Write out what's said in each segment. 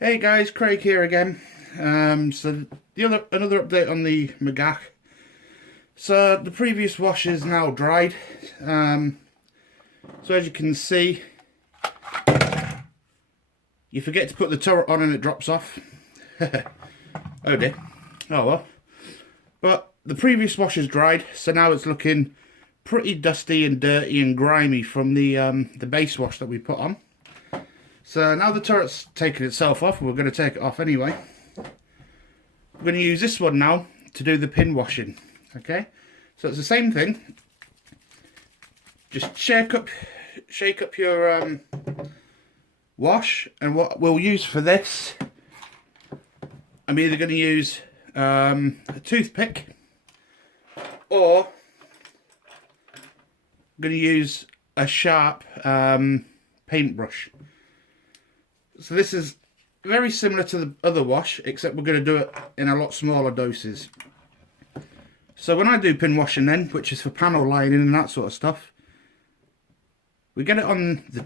Hey guys, Craig here again. So another update on the magach. So the previous wash is now dried. So as you can see, you forget to put the turret on and it drops off. Oh dear. Oh well. But the previous wash is dried, so now it's looking pretty dusty and dirty and grimy from the base wash that we put on. So now the turret's taken itself off, we're going to take it off anyway. We're going to use this one now to do the pin washing. Okay, so it's the same thing. Just shake up your wash, and what we'll use for this, I'm either going to use a toothpick, or I'm going to use a sharp paintbrush. So this is very similar to the other wash, except we're going to do it in a lot smaller doses. So when I do pin washing then, which is for panel lining and that sort of stuff, we get it on the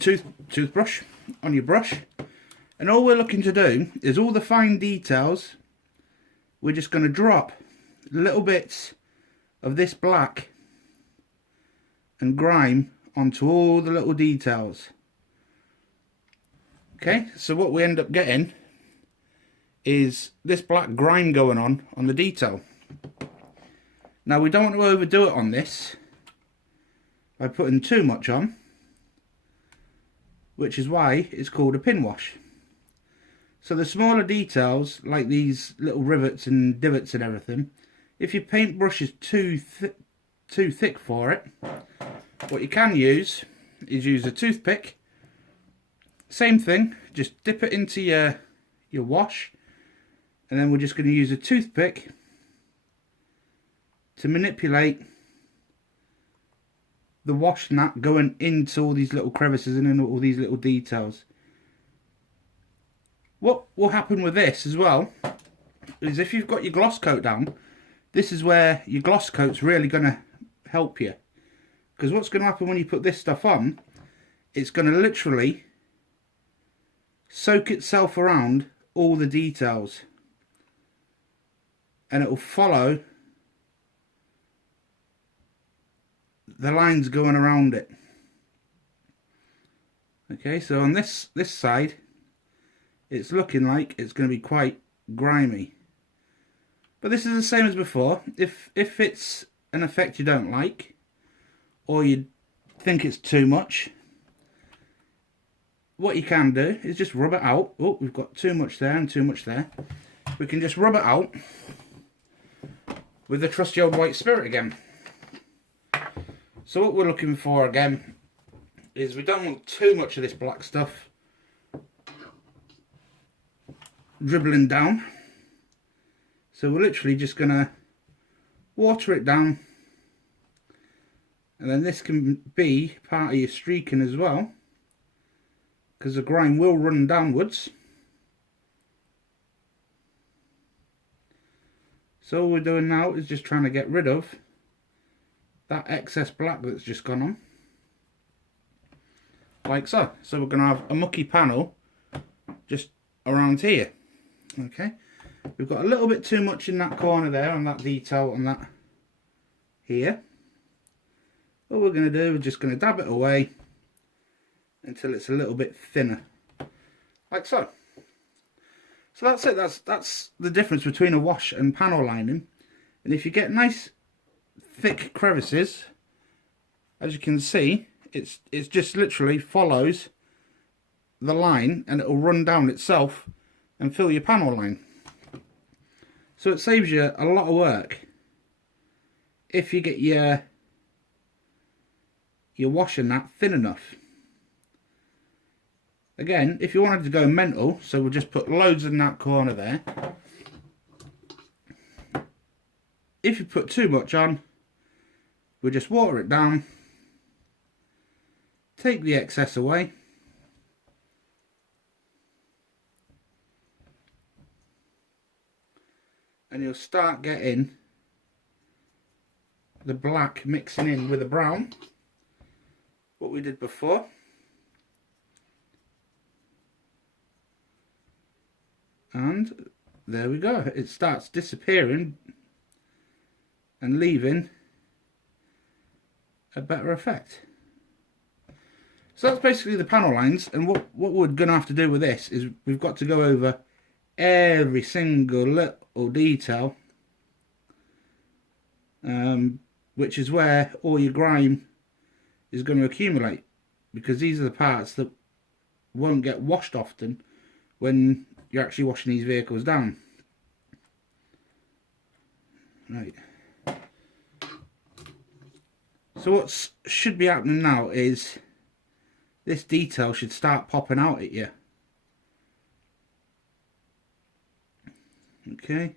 toothbrush, on your brush, and all we're looking to do is all the fine details, we're just going to drop little bits of this black and grime onto all the little details. Okay, so what we end up getting is this black grime going on the detail. Now we don't want to overdo it on this by putting too much on, which is why it's called a pin wash. So the smaller details, like these little rivets and divots and everything, if your paintbrush is too thick for it, what you can use is use a toothpick. Same thing, just dip it into your wash, and then we're just going to use a toothpick to manipulate the wash nut going into all these little crevices and in all these little details. What will happen with this as well is if you've got your gloss coat down, this is where your gloss coat's really going to help you. Because what's going to happen when you put this stuff on, it's going to literally soak itself around all the details, and it will follow the lines going around it. Okay, so on this side, it's looking like it's going to be quite grimy, but this is the same as before. If it's an effect you don't like, or you think it's too much, what you can do is just rub it out. Oh, we've got too much there and too much there. We can just rub it out with the trusty old white spirit again. So what we're looking for again is we don't want too much of this black stuff dribbling down. So we're literally just going to water it down, and then this can be part of your streaking as well, because the grime will run downwards. So all we're doing now is just trying to get rid of that excess black that's just gone on, like so. So we're going to have a mucky panel just around here. Okay, we've got a little bit too much in that corner there, on that detail on that here. What we're going to do, we're just going to dab it away until it's a little bit thinner, like so. So that's it. That's the difference between a wash and panel lining. And if you get nice thick crevices, as you can see, it's just literally follows the line, and it will run down itself and fill your panel line. So it saves you a lot of work if you get your wash and that thin enough. Again, if you wanted to go mental, so we'll just put loads in that corner there. If you put too much on, we'll just water it down, take the excess away, and you'll start getting the black mixing in with the brown, what we did before. And there we go, it starts disappearing and leaving a better effect. So that's basically the panel lines, and what we're going to have to do with this is we've got to go over every single little detail, which is where all your grime is going to accumulate, because these are the parts that won't get washed often when you're actually washing these vehicles down. Right. So what should be happening now is this detail should start popping out at you. Okay.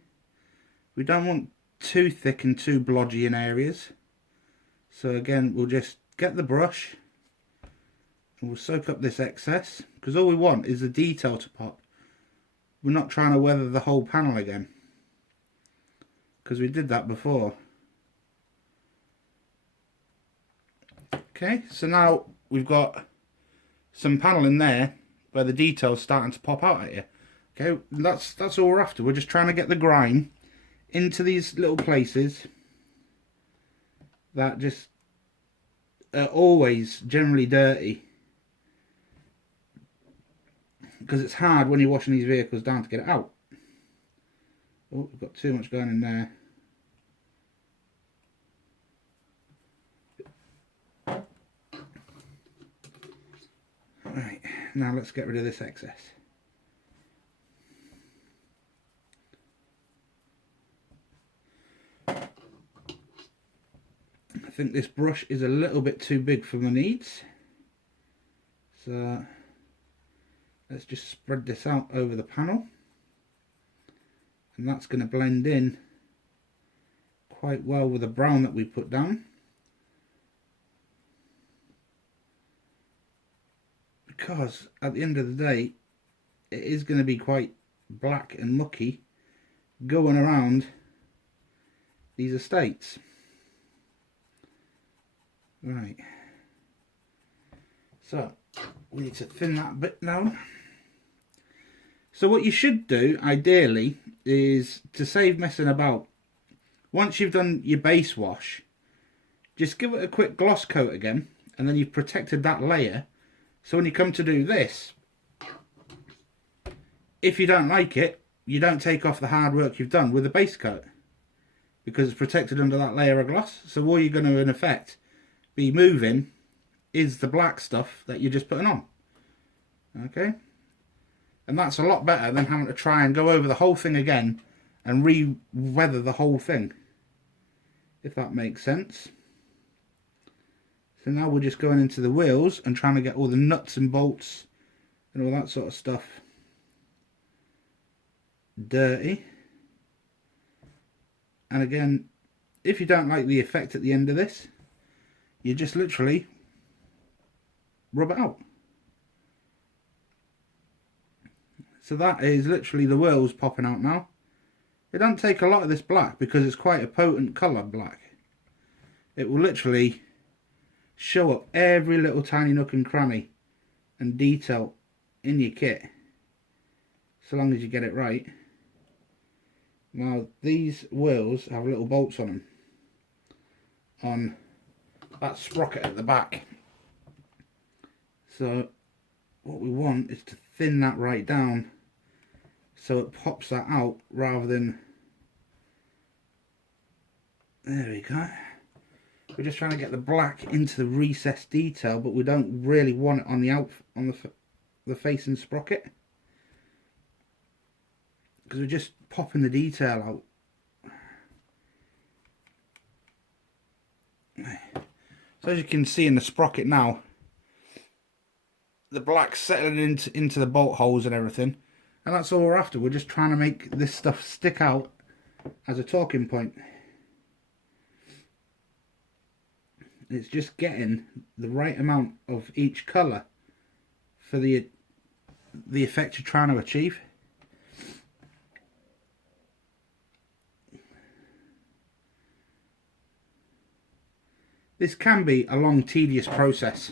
We don't want too thick and too blodgy in areas. So again, we'll just get the brush and we'll soak up this excess, because all we want is the detail to pop. We're not trying to weather the whole panel again, because we did that before. Okay, so now we've got some panel in there where the detail's starting to pop out at you. Okay, that's all we're after. We're just trying to get the grime into these little places that just are always generally dirty, because it's hard when you're washing these vehicles down to get it out. Oh, we've got too much going in there. Right, now let's get rid of this excess. I think this brush is a little bit too big for my needs, so let's just spread this out over the panel, and that's going to blend in quite well with the brown that we put down. Because at the end of the day, it is going to be quite black and mucky going around these estates. Right, so we need to thin that bit down. So what you should do ideally is, to save messing about, once you've done your base wash, just give it a quick gloss coat again, and then you've protected that layer. So when you come to do this, if you don't like it, you don't take off the hard work you've done with the base coat, because it's protected under that layer of gloss. So all you're going to in effect be moving is the black stuff that you're just putting on. Okay, and that's a lot better than having to try and go over the whole thing again and re-weather the whole thing, if that makes sense. So now we're just going into the wheels and trying to get all the nuts and bolts and all that sort of stuff dirty. And again, if you don't like the effect at the end of this, you just literally rub it out. So that is literally the wheels popping out now. It doesn't take a lot of this black, because it's quite a potent colour black. It will literally show up every little tiny nook and cranny and detail in your kit, so long as you get it right. Now these wheels have little bolts on them, on that sprocket at the back. So what we want is to thin that right down so it pops that out, rather than, there we go. We're just trying to get the black into the recessed detail, but we don't really want it on the facing sprocket, because we're just popping the detail out. So as you can see in the sprocket now, the black's settling into the bolt holes and everything, and that's all we're after. We're just trying to make this stuff stick out as a talking point. It's just getting the right amount of each colour for the effect you're trying to achieve. This can be a long, tedious process,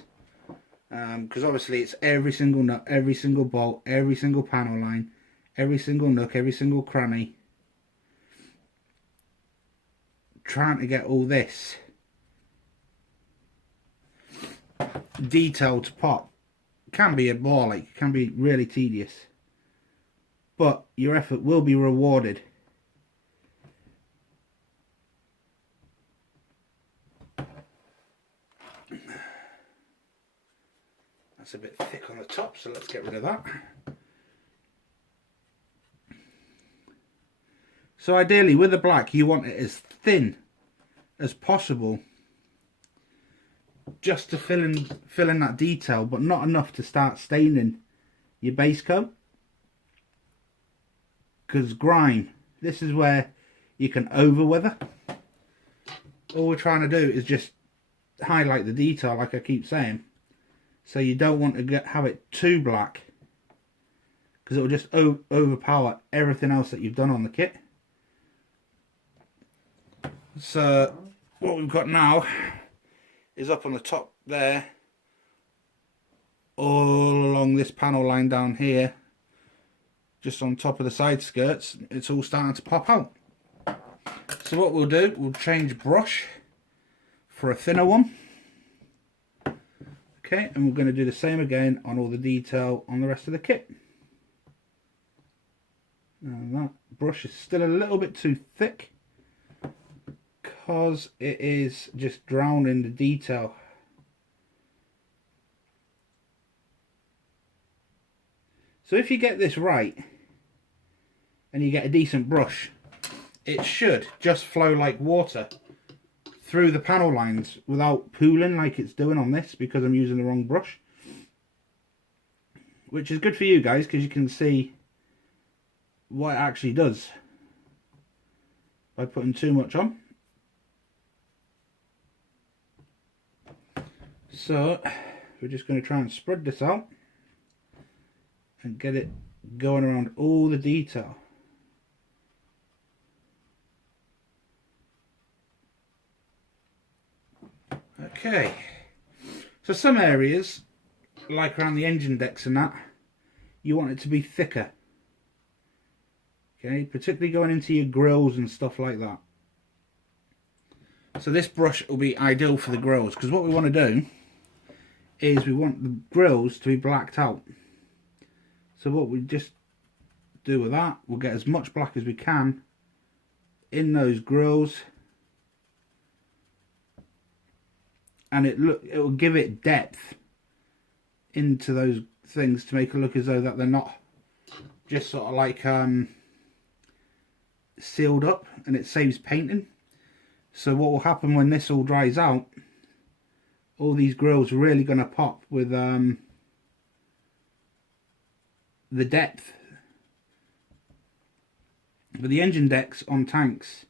because obviously it's every single nut, every single bolt, every single panel line, every single nook, every single cranny, trying to get all this detail to pop can be a ball ache, it can be really tedious, but your effort will be rewarded. That's a bit thick on the top, so let's get rid of that. So ideally with the black you want it as thin as possible, just to fill in that detail, but not enough to start staining your base coat. Because grime, this is where you can over weather. All we're trying to do is just highlight the detail, like I keep saying. So you don't want to have it too black, because it will just overpower everything else that you've done on the kit. So what we've got now is up on the top there, all along this panel line down here, just on top of the side skirts, it's all starting to pop out. So what we'll do, we'll change brush for a thinner one. Okay, and we're going to do the same again on all the detail on the rest of the kit. And that brush is still a little bit too thick, because it is just drowning the detail. So if you get this right and you get a decent brush, it should just flow like water through the panel lines without pooling like it's doing on this, because I'm using the wrong brush. Which is good for you guys, because you can see what it actually does by putting too much on. So we're just going to try and spread this out and get it going around all the detail. Okay, so some areas, like around the engine decks and that, you want it to be thicker. Okay, particularly going into your grills and stuff like that. So this brush will be ideal for the grills, because what we want to do is we want the grills to be blacked out. So what we just do with that, we'll get as much black as we can in those grills, and it will give it depth into those things to make it look as though that they're not just sort of like sealed up, and it saves painting. So what will happen when this all dries out, all these grills are really going to pop with the depth. But the engine decks on tanks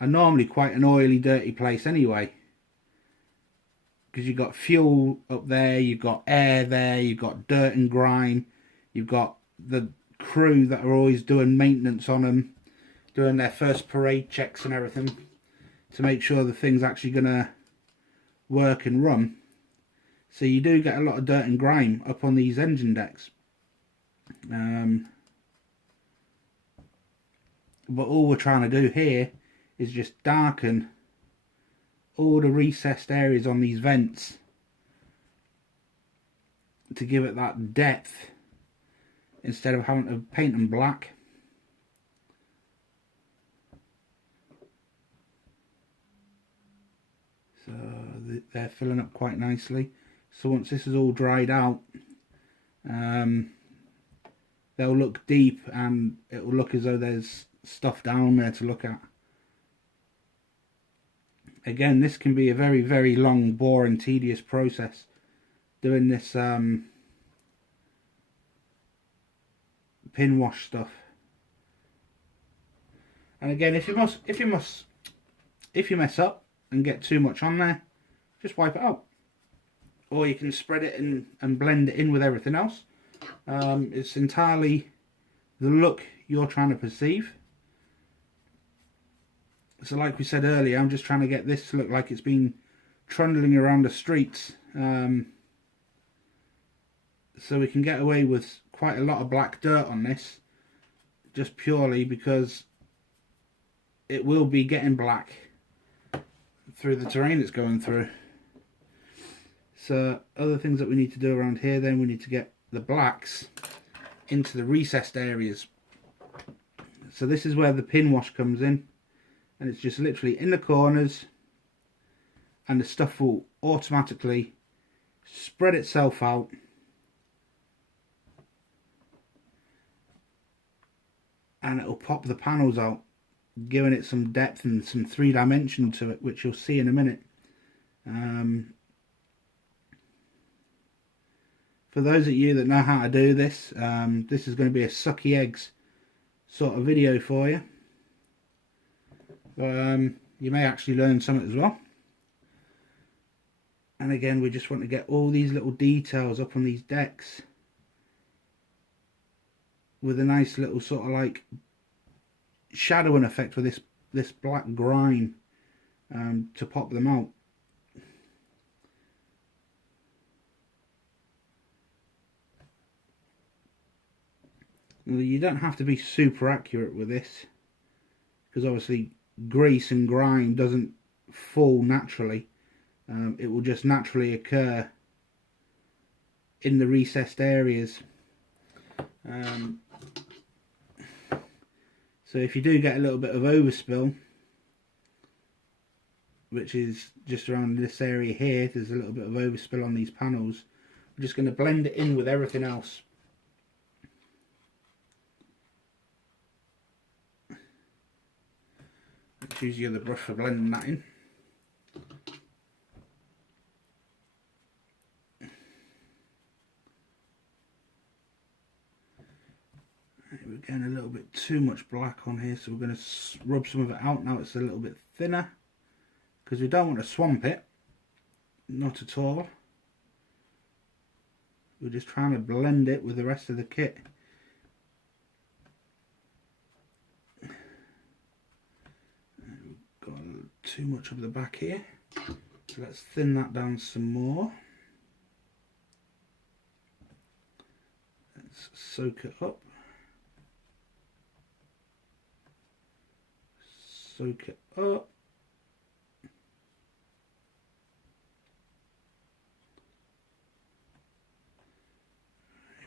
are normally quite an oily, dirty place anyway, because you've got fuel up there, you've got air there, you've got dirt and grime, you've got the crew that are always doing maintenance on them, doing their first parade checks and everything to make sure the thing's actually going to work and run. So you do get a lot of dirt and grime up on these engine decks. But all we're trying to do here is just darken all the recessed areas on these vents to give it that depth, instead of having to paint them black. So they're filling up quite nicely. So once this is all dried out, they'll look deep, and it will look as though there's stuff down there to look at. Again, this can be a very, very long, boring, tedious process, doing this pin wash stuff. And again, if you mess up and get too much on there, just wipe it out, or you can spread it and blend it in with everything else. It's entirely the look you're trying to perceive. So like we said earlier, I'm just trying to get this to look like it's been trundling around the streets, so we can get away with quite a lot of black dirt on this just purely because it will be getting black through the terrain it's going through. So other things that we need to do around here, then we need to get the blacks into the recessed areas. So this is where the pin wash comes in, and it's just literally in the corners, and the stuff will automatically spread itself out and it'll pop the panels out, giving it some depth and some 3-dimension to it, which you'll see in a minute. For those of you that know how to do this, this is going to be a sucky eggs sort of video for you. But you may actually learn something as well. And again, we just want to get all these little details up on these decks with a nice little sort of like shadowing effect with this black grime to pop them out. You don't have to be super accurate with this, because obviously grease and grime doesn't fall naturally. It will just naturally occur in the recessed areas. So if you do get a little bit of overspill, which is just around this area here, there's a little bit of overspill on these panels, we're just going to blend it in with everything else. Use the other brush for blending that in. We're getting a little bit too much black on here, so we're going to rub some of it out now it's a little bit thinner, because we don't want to swamp it, not at all. We're just trying to blend it with the rest of the kit. Got too much of the back here, so let's thin that down some more. Let's soak it up. Soak it up.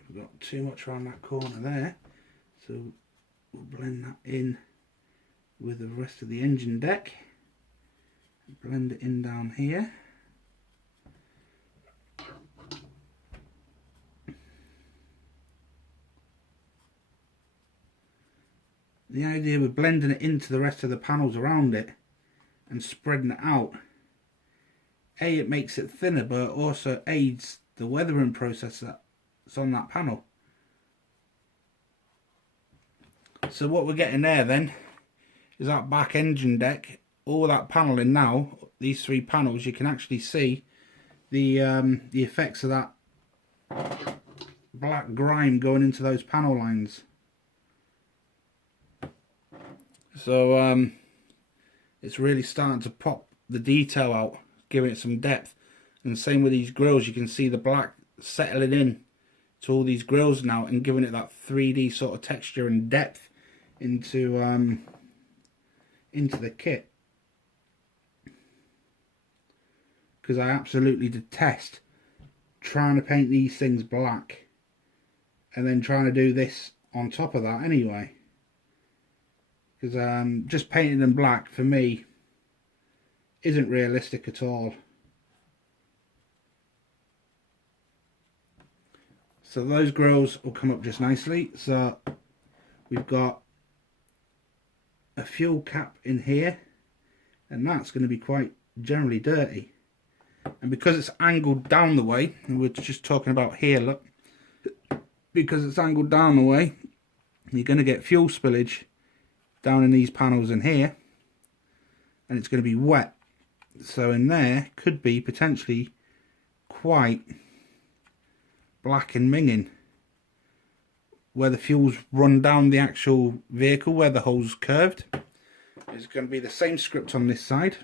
We've got too much around that corner there, so we'll blend that in with the rest of the engine deck. Blend it in down here. The idea with blending it into the rest of the panels around it and spreading it out, A, it makes it thinner, but it also aids the weathering process that's on that panel. So what we're getting there then is that back engine deck, all that paneling now, these 3 panels, you can actually see the effects of that black grime going into those panel lines. So it's really starting to pop the detail out, giving it some depth. And same with these grills, you can see the black settling in to all these grills now and giving it that 3D sort of texture and depth into the kit. Because I absolutely detest trying to paint these things black and then trying to do this on top of that anyway. Because just painting them black for me isn't realistic at all. So those grills will come up just nicely. So we've got a fuel cap in here, and that's going to be quite generally dirty. And because it's angled down the way, and we're just talking about here, look, because it's angled down the way, you're going to get fuel spillage down in these panels in here, and it's going to be wet. So in there could be potentially quite black and minging where the fuel's run down the actual vehicle, where the hole's curved. It's going to be the same script on this side.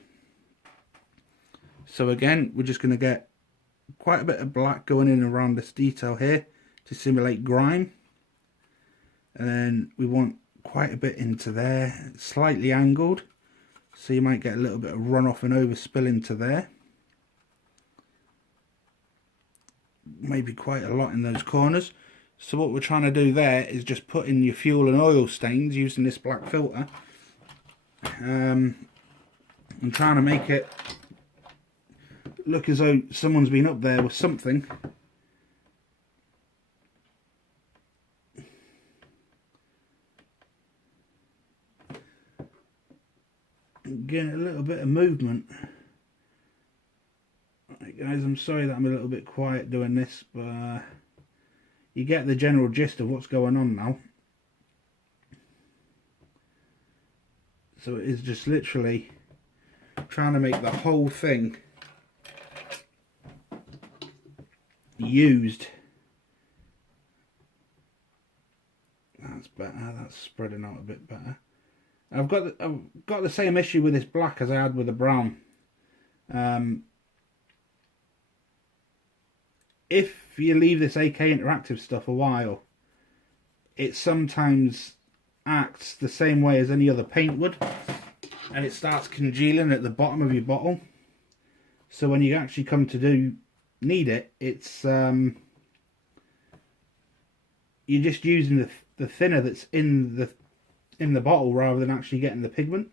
So again, we're just going to get quite a bit of black going in around this detail here to simulate grime. And then we want quite a bit into there. It's slightly angled, so you might get a little bit of runoff and overspill into there. Maybe quite a lot in those corners. So what we're trying to do there is just put in your fuel and oil stains using this black filter. I'm trying to make it look as though someone's been up there with something. Getting a little bit of movement. Right, guys, I'm sorry that I'm a little bit quiet doing this, but you get the general gist of what's going on now. So it is just literally trying to make the whole thing used. That's better. That's spreading out a bit better. I've got the same issue with this black as I had with the brown. If you leave this AK Interactive stuff a while, it sometimes acts the same way as any other paint would, and it starts congealing at the bottom of your bottle. So when you actually come to need it, it's you're just using the thinner that's in the bottle rather than actually getting the pigment.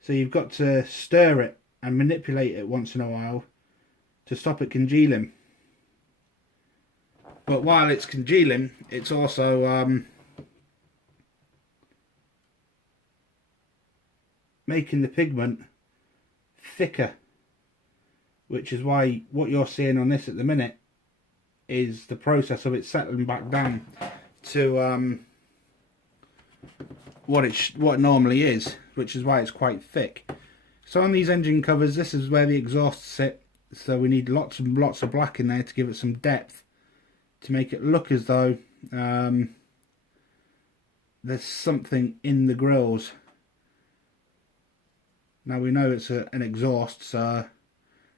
So you've got to stir it and manipulate it once in a while to stop it congealing. But while it's congealing, it's also making the pigment thicker, which is why what you're seeing on this at the minute is the process of it settling back down to what it normally is, which is why it's quite thick. So on these engine covers, this is where the exhausts sit, so we need lots and lots of black in there to give it some depth, to make it look as though there's something in the grills. Now we know it's an exhaust, so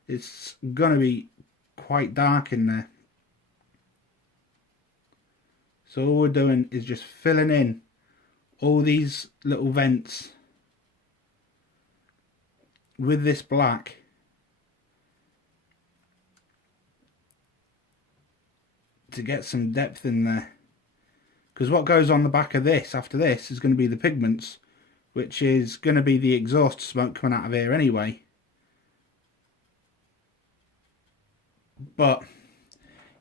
it's going to be quite dark in there. So all we're doing is just filling in all these little vents with this black, to get some depth in there. Because what goes on the back of this after this is going to be the pigments, which is going to be the exhaust smoke coming out of here anyway. But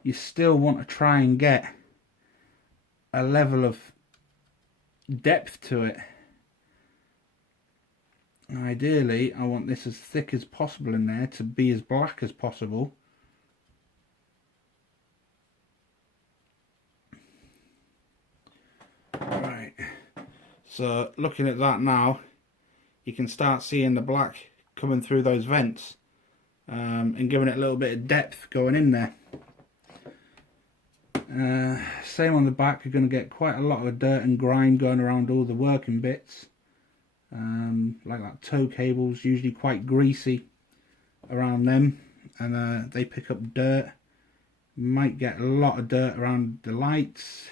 you still want to try and get a level of depth to it. Ideally, I want this as thick as possible in there to be as black as possible. Right, so looking at that now, you can start seeing the black coming through those vents and giving it a little bit of depth going in there. Same on the back, you're going to get quite a lot of dirt and grime going around all the working bits. Like that tow cables, usually quite greasy around them, and they pick up dirt. Might get a lot of dirt around the lights.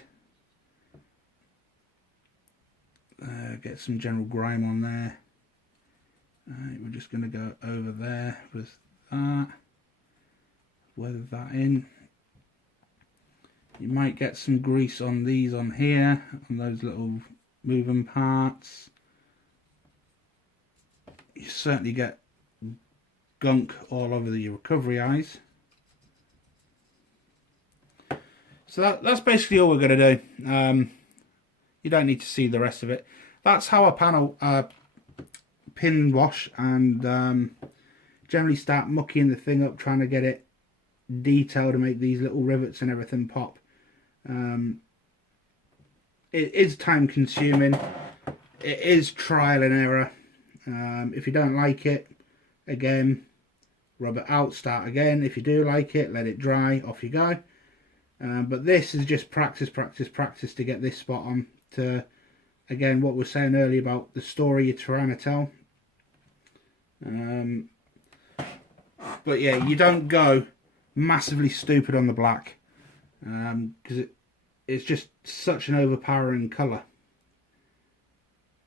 Get some general grime on there. We're just going to go over there with that, weather that in. You might get some grease on these on here, on those little moving parts. You certainly get gunk all over the recovery eyes. So that's basically all we're going to do. You don't need to see the rest of it. That's how a panel pin wash and generally start mucking the thing up, trying to get it detailed to make these little rivets and everything pop. It is time consuming. It is trial and error. If you don't like it, again, rub it out, start again. If you do like it, let it dry, off you go. But this is just practice to get this spot on. To, again, what we were saying earlier about the story you're trying to tell. But yeah, you don't go massively stupid on the black, because it's just such an overpowering colour.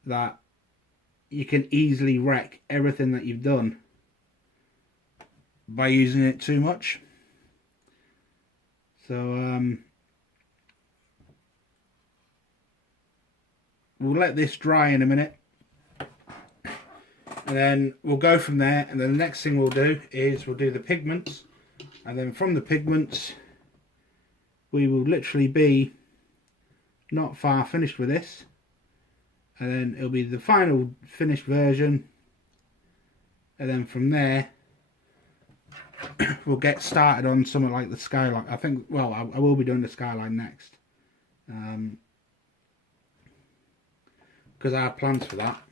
that you can easily wreck everything that you've done by using it too much. So we'll let this dry in a minute, and then we'll go from there. And then the next thing we'll do is we'll do the pigments, and then from the pigments we will literally be not far finished with this, and then it'll be the final finished version. And then from there we'll get started on something like the skyline. I think, well, I will be doing the skyline next, because I have plans for that.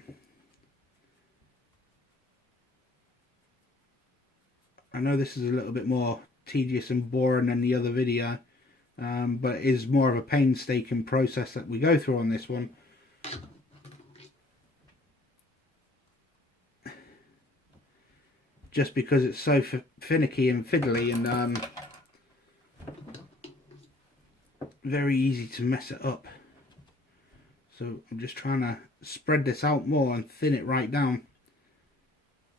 I know this is a little bit more tedious and boring than the other video, but it is more of a painstaking process that we go through on this one. Just because it's so finicky and fiddly and very easy to mess it up. So I'm just trying to spread this out more and thin it right down,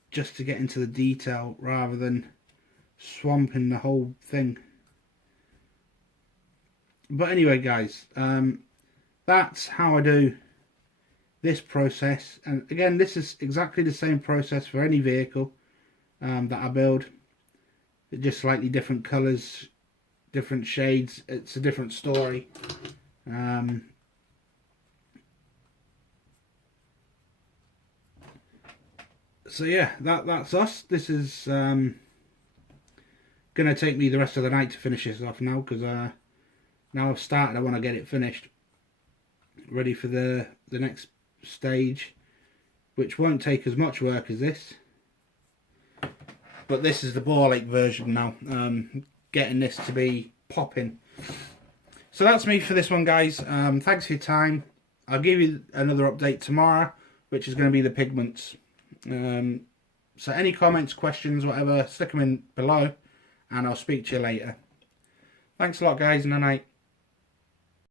just to get into the detail rather than swamping the whole thing. But anyway guys, that's how I do this process. And again, this is exactly the same process for any vehicle that I build. It's just slightly different colours, different shades. It's a different story. So yeah, that's us. This is going to take me the rest of the night to finish this off now, because now I've started, I want to get it finished, ready for the next stage, which won't take as much work as this. But this is the ball ache version now, getting this to be popping. So that's me for this one, guys. Thanks for your time. I'll give you another update tomorrow, which is going to be the pigments. So any comments, questions, whatever, stick them in below, and I'll speak to you later. Thanks a lot, guys, and good night.